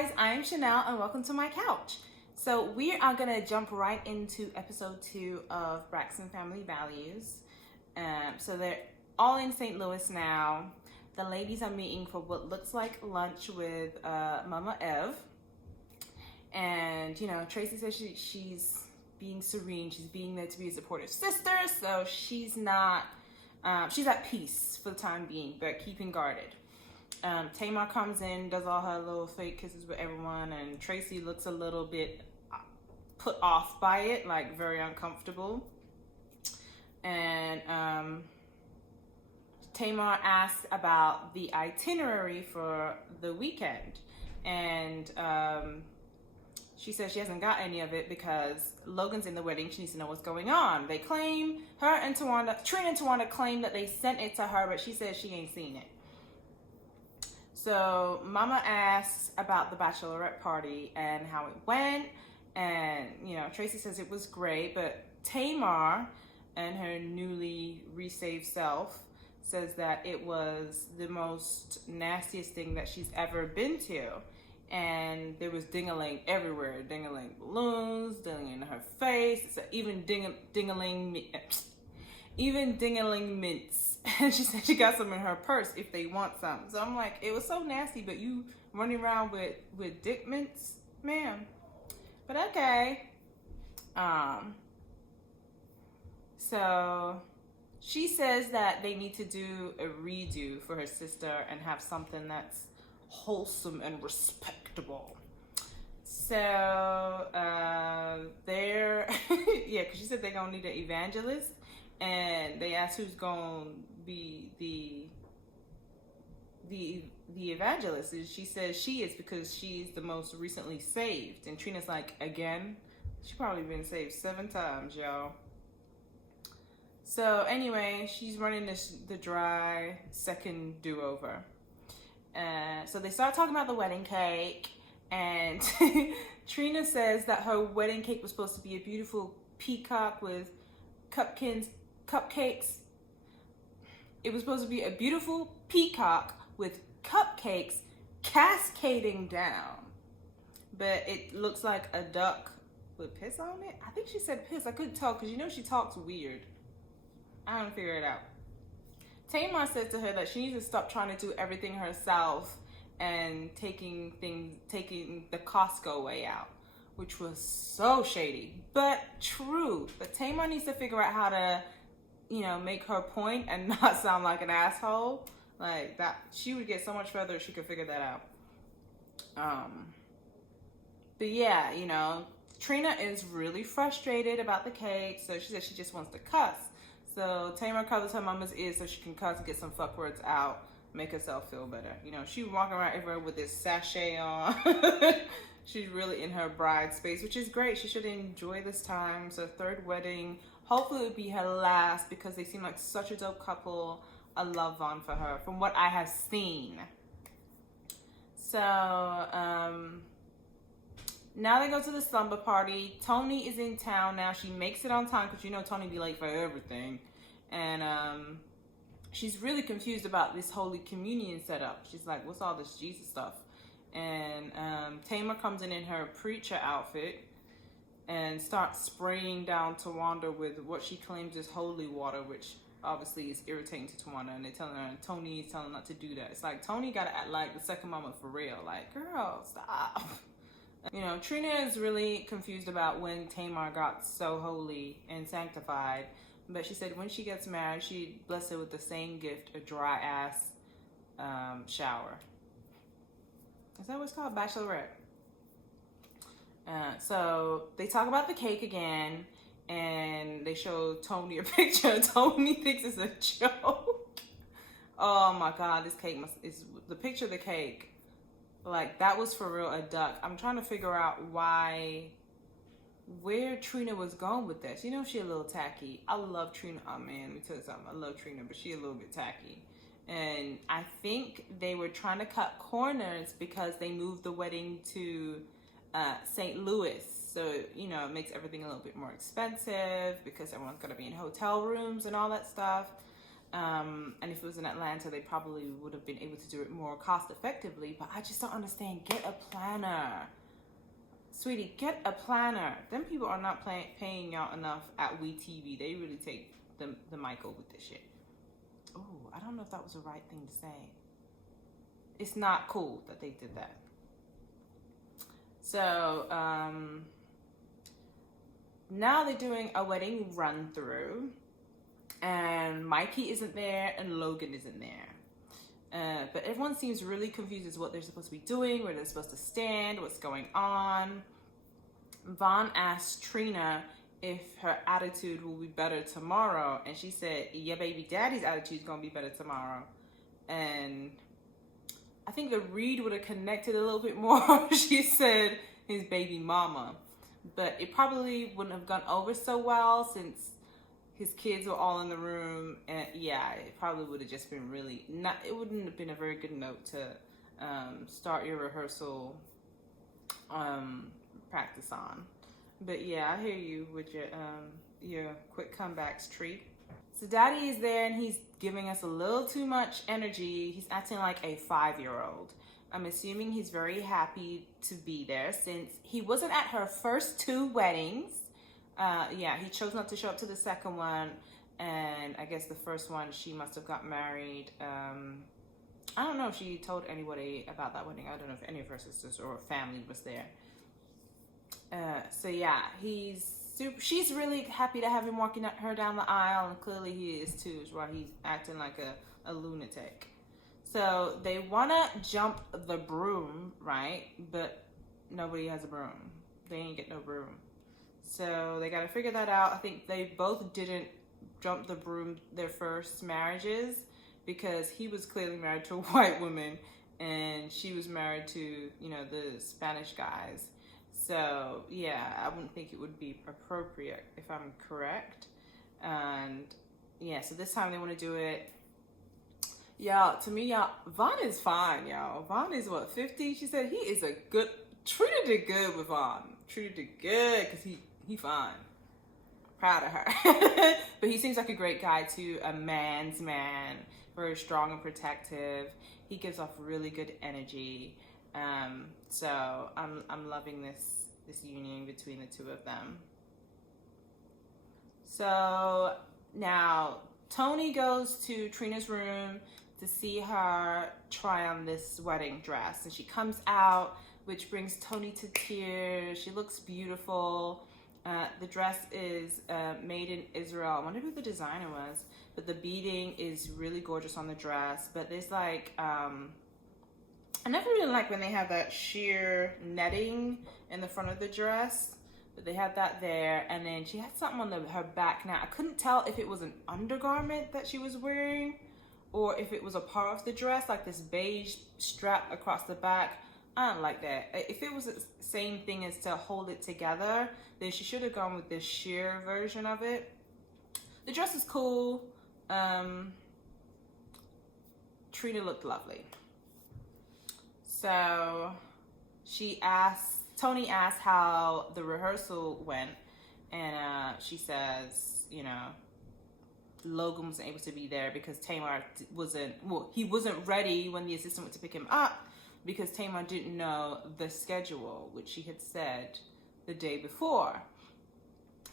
guys, I'm Shanelle and welcome to my couch. So we are gonna jump right into episode 2 of Braxton Family Values. So they're all in St. Louis now. The ladies are meeting for what looks like lunch with Mama Ev. And Tracy says she's being serene. She's being there to be a supportive sister. So she's not, she's at peace for the time being, but keeping guarded. Tamar comes in, does all her little fake kisses with everyone, and Tracy looks a little bit put off by it, like very uncomfortable. And Tamar asks about the itinerary for the weekend, and she says she hasn't got any of it because Logan's in the wedding. She needs to know what's going on. They claim, Trina and Tawanda claim that they sent it to her, but she says she ain't seen it. So Mama asks about the bachelorette party and how it went, and Tracy says it was great, but Tamar and her newly resaved self says that it was the most nastiest thing that she's ever been to, and there was ding-a-ling everywhere, ding-a-ling balloons, ding-a-ling in her face, even ding-a-ling mints. And she said she got some in her purse if they want some. So I'm like, it was so nasty, but you running around with dick mints, ma'am. But okay. So she says that they need to do a redo for her sister and have something that's wholesome and respectable. So they're yeah, because she said they're gonna need an evangelist. And they asked who's going to be the evangelist. And she says she is because she's the most recently saved. And Trina's like, again? She's probably been saved 7 times, y'all. So anyway, she's running the dry second do-over. So they start talking about the wedding cake. And Trina says that her wedding cake was supposed to be a beautiful peacock with cupcakes. It was supposed to be a beautiful peacock with cupcakes cascading down, but it looks like a duck with piss on it. I think she said piss. I couldn't tell because she talks weird. I don't figure it out. Tamar said to her that she needs to stop trying to do everything herself and taking the Costco way out, which was so shady, but true. But Tamar needs to figure out how to, make her point and not sound like an asshole. Like that, she would get so much further if she could figure that out. But yeah, Trina is really frustrated about the cake, so she said she just wants to cuss. So Tamar covers her mama's ears so she can cuss and get some fuck words out, make herself feel better. She walking around everywhere with this sachet on. She's really in her bride space, which is great. She should enjoy this time. It's her 3rd wedding. Hopefully it would be her last because they seem like such a dope couple. I love Vaughn for her from what I have seen. So now they go to the slumber party. Tony is in town now. She makes it on time because Tony be late for everything. And she's really confused about this Holy Communion setup. She's like, what's all this Jesus stuff? And Tamar comes in her preacher outfit and starts spraying down Tawanda with what she claims is holy water, which obviously is irritating to Tawanda. And they're telling her, Tony is telling her not to do that. It's like, Tony gotta act like the second mama for real. Like, girl, stop. Trina is really confused about when Tamar got so holy and sanctified. But she said when she gets married, she'd bless her with the same gift, a dry ass shower. Is that what it's called? Bachelorette. So they talk about the cake again, and they show Tony a picture. Tony thinks it's a joke. Oh my God, this cake is the picture of the cake. Like, that was for real a duck. I'm trying to figure out where Trina was going with this. She a little tacky. I love Trina. Oh man, let me tell you something. I love Trina, but she a little bit tacky. And I think they were trying to cut corners because they moved the wedding to St. Louis. So, it makes everything a little bit more expensive because everyone's going to be in hotel rooms and all that stuff. And if it was in Atlanta, they probably would have been able to do it more cost effectively. But I just don't understand. Get a planner. Sweetie, get a planner. Them people are not paying y'all enough at WeTV. They really take the mic over this shit. Oh, I don't know if that was the right thing to say. It's not cool that they did that. So, now they're doing a wedding run through. And Mikey isn't there and Logan isn't there. But everyone seems really confused as to what they're supposed to be doing, where they're supposed to stand, what's going on. Vaughn asked Trina if her attitude will be better tomorrow. And she said, yeah, baby daddy's attitude is going to be better tomorrow. And I think the read would have connected a little bit more if she said his baby mama. But it probably wouldn't have gone over so well since his kids were all in the room, and yeah, it probably would have just been really not. It wouldn't have been a very good note to start your rehearsal practice on. But yeah, I hear you with your quick comebacks, Tree. So Daddy is there, and he's giving us a little too much energy. He's acting like a 5-year-old. I'm assuming he's very happy to be there since he wasn't at her first 2 weddings. Yeah, he chose not to show up to the second one, and I guess the first one she must have got married. I don't know if she told anybody about that wedding. I don't know if any of her sisters or family was there. So yeah, she's really happy to have him walking her down the aisle, and clearly he is too, is why he's acting like a lunatic. So they want to jump the broom, right? But nobody has a broom. They ain't get no broom. So they got to figure that out. I think they both didn't jump the broom their first marriages because he was clearly married to a white woman and she was married to, you know, the Spanish guys. So yeah, I wouldn't think it would be appropriate if I'm correct. And yeah, so this time they want to do it. Y'all, to me, y'all, Vaughn is fine, y'all. Vaughn is what, 50? She said he is a good, Trina did good with Vaughn. Trina did good because he fine. Proud of her. But he seems like a great guy too, a man's man, very strong and protective. He gives off really good energy. So I'm loving this union between the two of them. So now Tony goes to Trina's room to see her try on this wedding dress, and she comes out, which brings Tony to tears. She looks beautiful. The dress is made in Israel. I wonder who the designer was, but the beading is really gorgeous on the dress. But there's like, I never really like when they have that sheer netting in the front of the dress, but they had that there. And then she had something on her back. Now, I couldn't tell if it was an undergarment that she was wearing or if it was a part of the dress, like this beige strap across the back. I don't like that. If it was the same thing as to hold it together, then she should have gone with this sheer version of it. The dress is cool. Trina looked lovely. So Tony asked how the rehearsal went, and she says, you know, Logan wasn't able to be there because Tamar he wasn't ready when the assistant went to pick him up because Tamar didn't know the schedule, which she had said the day before.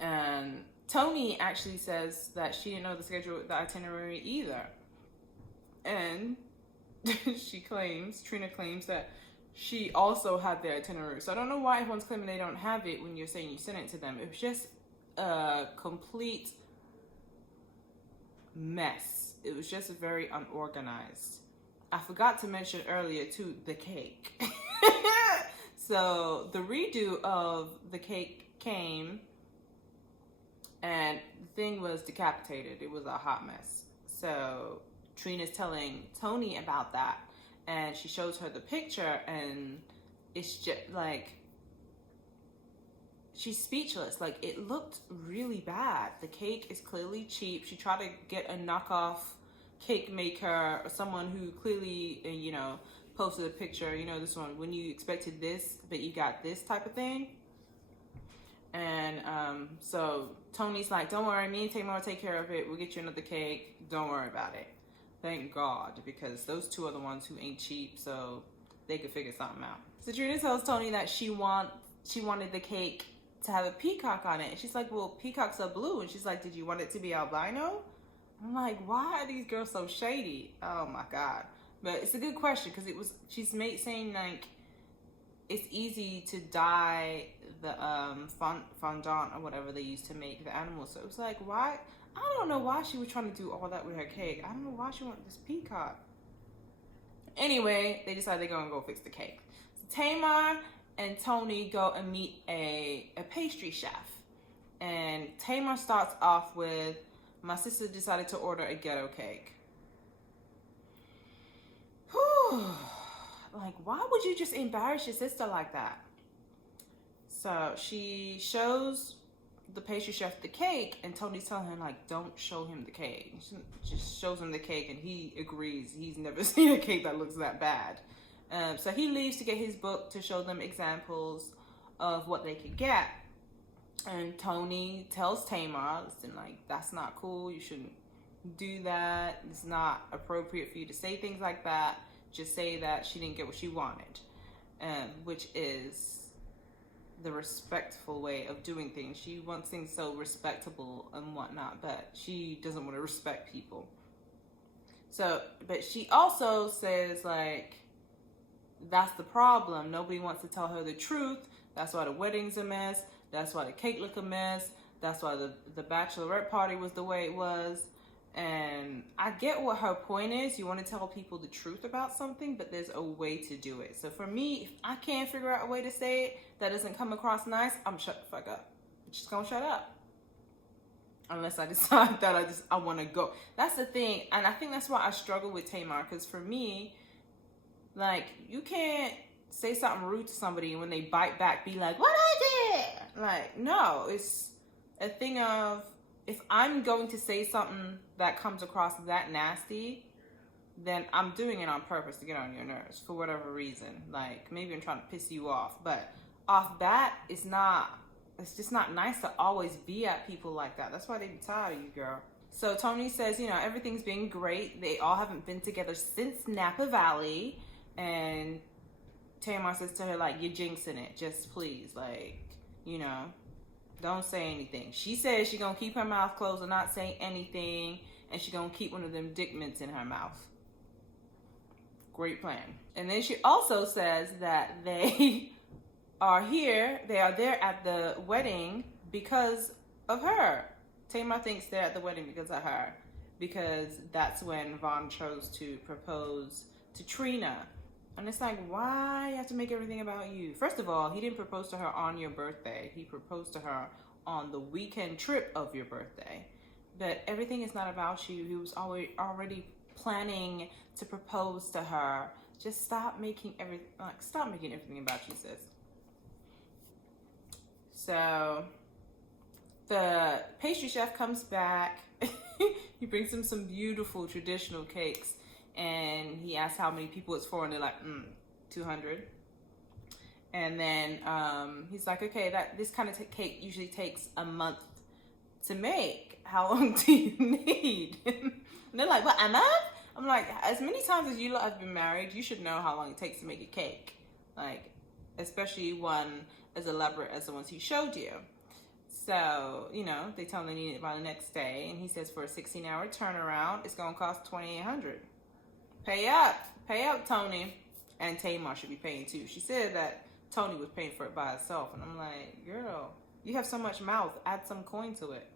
And Tony actually says that she didn't know the schedule, the itinerary either. And Trina claims that she also had the itinerary. So I don't know why everyone's claiming they don't have it when you're saying you sent it to them. It was just a complete mess. It was just very unorganized. I forgot to mention earlier too, the cake. So the redo of the cake came and the thing was decapitated. It was a hot mess. So Trina's telling Tony about that, and she shows her the picture, and it's just like, she's speechless. Like, it looked really bad. The cake is clearly cheap. She tried to get a knockoff cake maker or someone who clearly, you know, posted a picture, you know, this one, when you expected this, but you got this type of thing. And so Tony's like, don't worry, me and Tamar will take care of it. We'll get you another cake. Don't worry about it. Thank God, because those two are the ones who ain't cheap, so they could figure something out. So Trina tells Tony that she wanted the cake to have a peacock on it. And she's like, well, peacocks are blue. And she's like, did you want it to be albino? I'm like, why are these girls so shady? Oh my God. But it's a good question, because she's saying like, it's easy to dye the fondant or whatever they use to make the animals. So it was like, why? I don't know why she was trying to do all that with her cake. I don't know why she wanted this peacock. Anyway, they decide they're gonna go fix the cake. So Tamar and Tony go and meet a pastry chef. And Tamar starts off with, my sister decided to order a ghetto cake. Whew. Like, why would you just embarrass your sister like that? So she shows the pastry chef the cake, and Tony's telling him, like, don't show him the cake. She just shows him the cake, and he agrees. He's never seen a cake that looks that bad. So he leaves to get his book to show them examples of what they could get. And Tony tells Tamar, listen, like, that's not cool. You shouldn't do that. It's not appropriate for you to say things like that. Just say that she didn't get what she wanted, which is the respectful way of doing things. She wants things so respectable and whatnot, but she doesn't want to respect people. So, but she also says, like, that's the problem. Nobody wants to tell her the truth. That's why the wedding's a mess. That's why the cake looked a mess. That's why the bachelorette party was the way it was. And I get what her point is. You want to tell people the truth about something, but there's a way to do it. So for me, if I can't figure out a way to say it that doesn't come across nice, I'm shut the fuck up. I'm just gonna shut up. Unless I decide that I want to go. That's the thing. And I think that's why I struggle with Tamar. Because for me, like, you can't say something rude to somebody and when they bite back, be like, what I did? Like, no, it's a thing of, if I'm going to say something that comes across that nasty, then I'm doing it on purpose to get on your nerves for whatever reason. Like, maybe I'm trying to piss you off, but off bat, it's just not nice to always be at people like that. That's why they be tired of you, girl. So Tony says, you know, everything's been great. They all haven't been together since Napa Valley. And Tamar says to her, like, you're jinxing it. Just please, like, you know, don't say anything. She says she's gonna keep her mouth closed and not say anything, and she's gonna keep one of them dick mints in her mouth. Great plan. And then she also says that they are there at the wedding because of her. Tamar thinks they're at the wedding because of her, because that's when Vaughn chose to propose to Trina. And it's like, why you have to make everything about you? First of all, he didn't propose to her on your birthday. He proposed to her on the weekend trip of your birthday. But everything is not about you. He was already planning to propose to her. Just stop making everything about you, sis. So the pastry chef comes back. He brings him some beautiful traditional cakes. And he asks how many people it's for, and they're like, 200. And then he's like, okay, this kind of cake usually takes a month to make. How long do you need? And they're like, what, a month? I'm like, as many times as you lot have been married, you should know how long it takes to make a cake. Like, especially one as elaborate as the ones he showed you. So, you know, they tell him they need it by the next day. And he says for a 16-hour turnaround, it's going to cost $2,800. Pay up, Tony. And Tamar should be paying too. She said that Tony was paying for it by herself. And I'm like, girl, you have so much mouth. Add some coin to it.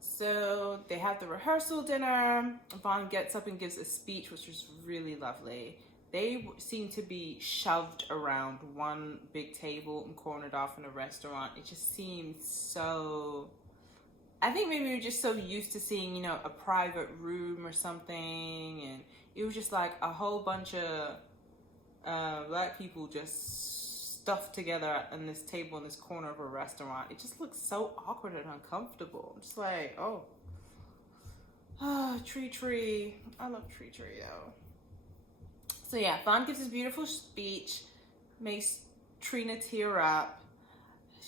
So they have the rehearsal dinner. Vaughn gets up and gives a speech, which was really lovely. They seem to be shoved around one big table and cornered off in a restaurant. It just seemed so... I think maybe we were just so used to seeing, you know, a private room or something, and it was just like a whole bunch of black people just stuffed together in this table in this corner of a restaurant. It just looks so awkward and uncomfortable. I'm just like, oh, Tree. I love Tree though. So yeah, Vaughn gives his beautiful speech, makes Trina tear up.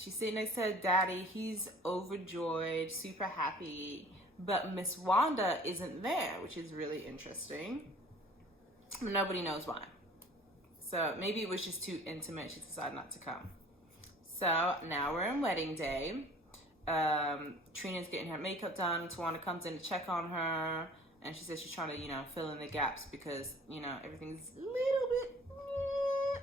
she's sitting next to her daddy. He's overjoyed, super happy. But Miss Wanda isn't there, which is really interesting. Nobody knows why. So maybe it was just too intimate. She decided not to come. So now we're in wedding day. Trina's getting her makeup done. Tawana comes in to check on her. And she says she's trying to, fill in the gaps because, everything's a little bit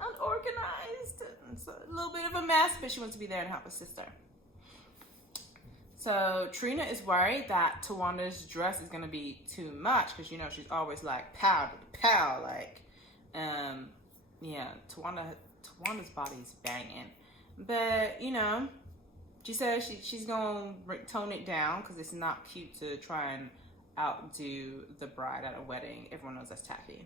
unorganized. It's a little bit of a mess, but she wants to be there and help her sister. So Trina is worried that Tawana's dress is going to be too much because, she's always like pow to the pow. Like, Tawana's body's banging. But, she says she's going to tone it down because it's not cute to try and outdo the bride at a wedding. Everyone knows that's tacky.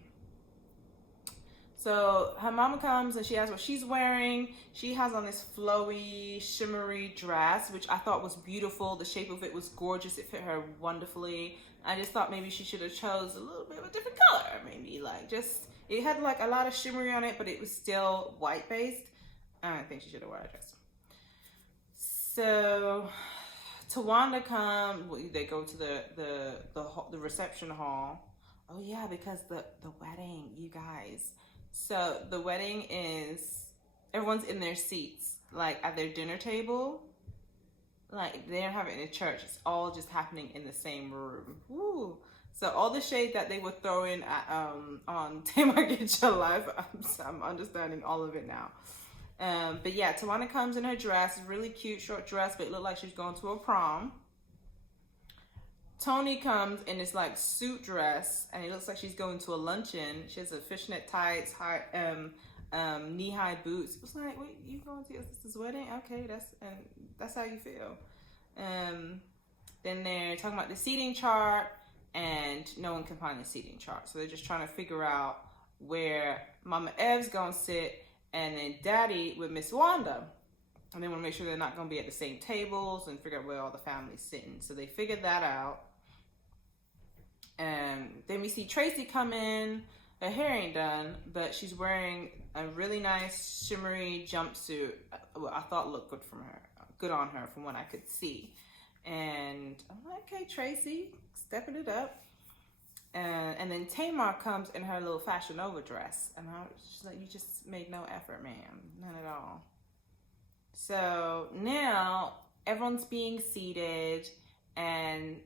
So her mama comes and she asks what she's wearing. She has on this flowy, shimmery dress, which I thought was beautiful. The shape of it was gorgeous. It fit her wonderfully. I just thought maybe she should have chose a little bit of a different color. Maybe it had like a lot of shimmery on it, but it was still white based. I don't think she should have worn a dress. So Tawanda they go to the reception hall. Oh yeah, because the wedding, you guys. So the wedding is, everyone's in their seats, like at their dinner table. Like they don't have it in a church. It's all just happening in the same room. Woo. So all the shade that they were throwing at, on Tamar Get Your Life, I'm understanding all of it now. But yeah, Tawana comes in her dress, really cute short dress, but it looked like she was going to a prom. Tony comes in this like suit dress, and it looks like she's going to a luncheon. She has a fishnet tights, knee-high boots. It was like, wait, you going to your sister's wedding? Okay, that's how you feel. Then they're talking about the seating chart, and no one can find the seating chart, so they're just trying to figure out where Mama Ev's gonna sit, and then Daddy with Miss Wanda. And they want to make sure they're not going to be at the same tables and figure out where all the family's sitting. So they figured that out. And then we see Tracy come in. Her hair ain't done, but she's wearing a really nice shimmery jumpsuit. I thought looked good on her from what I could see. And I'm like, okay, Tracy, stepping it up. And then Tamar comes in her little Fashion Nova dress. And I was just like, you just made no effort, ma'am. None at all. So now everyone's being seated, and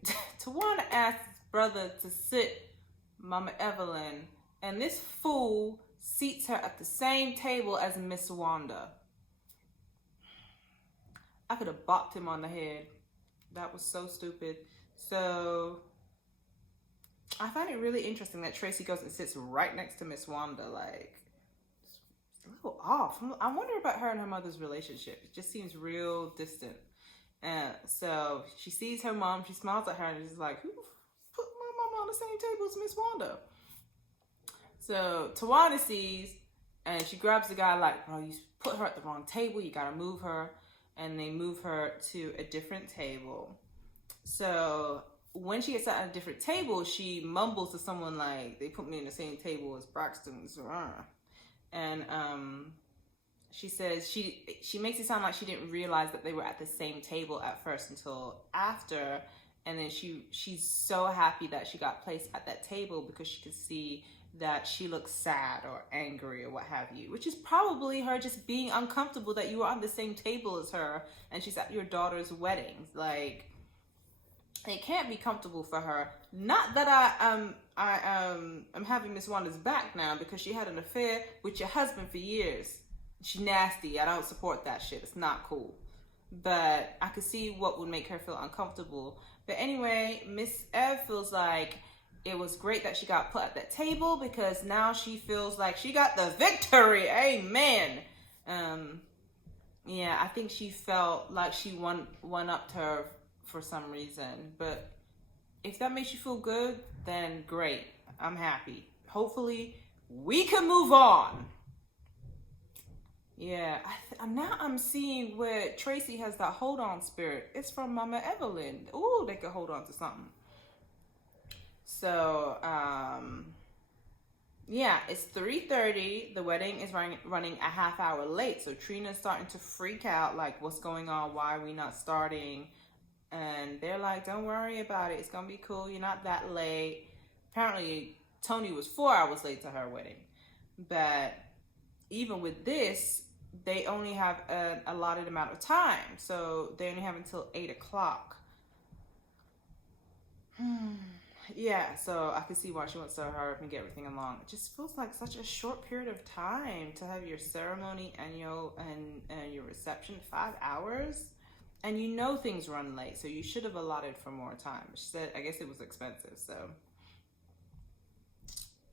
Tawana asks his brother to sit Mama Evelyn, and this fool seats her at the same table as Miss Wanda. I could have bopped him on the head. That was so stupid. So I find it really interesting that Tracy goes and sits right next to Miss Wanda, like, a little off. I wonder about her and her mother's relationship. It just seems real distant. And so she sees her mom, she smiles at her, and is like, who put my mama on the same table as Miss Wanda? So Tawana sees, and she grabs the guy like, bro, you put her at the wrong table, you gotta move her. And they move her to a different table. So when she gets at a different table, she mumbles to someone like, they put me in the same table as Braxton. And she says she makes it sound like she didn't realize that they were at the same table at first until after. And then she's so happy that she got placed at that table because she could see that she looks sad or angry or what have you, which is probably her just being uncomfortable that you were on the same table as her and she's at your daughter's wedding. Like, it can't be comfortable for her. Not that I'm having Miss Wanda's back now, because she had an affair with your husband for years. She's nasty. I don't support that shit. It's not cool. But I could see what would make her feel uncomfortable. But anyway, Miss Ev feels like it was great that she got put at that table because now she feels like she got the victory. Amen. Yeah, I think she felt like she one-upped her for some reason. But if that makes you feel good, then great. I'm happy. Hopefully, we can move on. Yeah, now I'm seeing where Tracy has that hold on spirit. It's from Mama Evelyn. Ooh, they could hold on to something. So, Yeah, it's 3:30. The wedding is running a half hour late. So Trina's starting to freak out, like, what's going on? Why are we not starting? And they're like, don't worry about it. It's going to be cool. You're not that late. Apparently, Tony was 4 hours late to her wedding. But even with this, they only have an allotted amount of time. So they only have until 8 o'clock. Yeah, so I can see why she wants to hurry up and get everything along. It just feels like such a short period of time to have your ceremony and your reception. 5 hours, and you know things run late, so you should have allotted for more time. She said, I guess it was expensive, so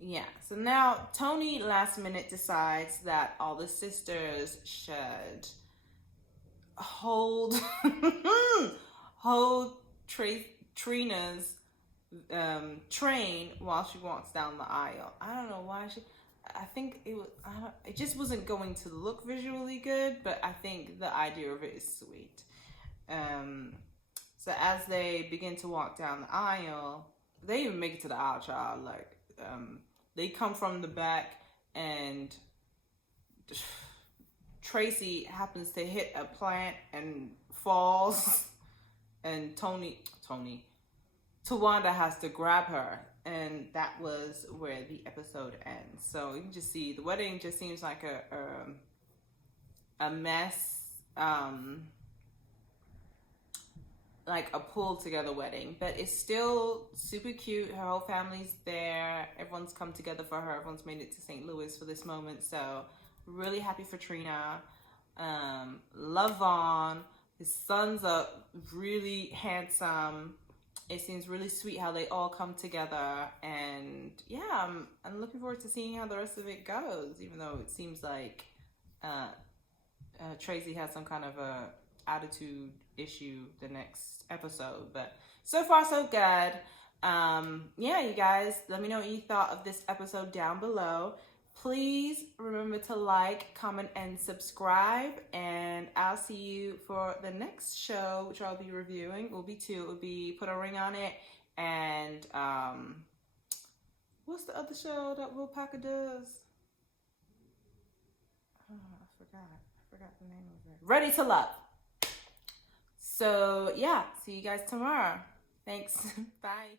yeah. So now Tony last minute decides that all the sisters should hold hold Trina's train while she walks down the aisle. I don't know why she. I think it was. It just wasn't going to look visually good, but I think the idea of it is sweet. So as they begin to walk down the aisle, they even make it to the aisle, child. Like, they come from the back, and Tracy happens to hit a plant and falls, and Tawanda has to grab her, and that was where the episode ends. So you can just see the wedding just seems like a mess, like a pulled together wedding, but it's still super cute. Her whole family's there. Everyone's come together for her. Everyone's made it to St. Louis for this moment. So really happy for Trina. Love Vaughn. His son's a really handsome. It seems really sweet how they all come together, and yeah, I'm looking forward to seeing how the rest of it goes, even though it seems like Tracy has some kind of a attitude issue the next episode, but so far so good. Yeah, you guys, let me know what you thought of this episode down below. Please remember to like, comment, and subscribe, and I'll see you for the next show, which I'll be reviewing. It will be two. It will be Put a Ring on It, and what's the other show that Will Packer does? Oh, I forgot the name of it. Ready to Love. So yeah, see you guys tomorrow. Thanks. Bye.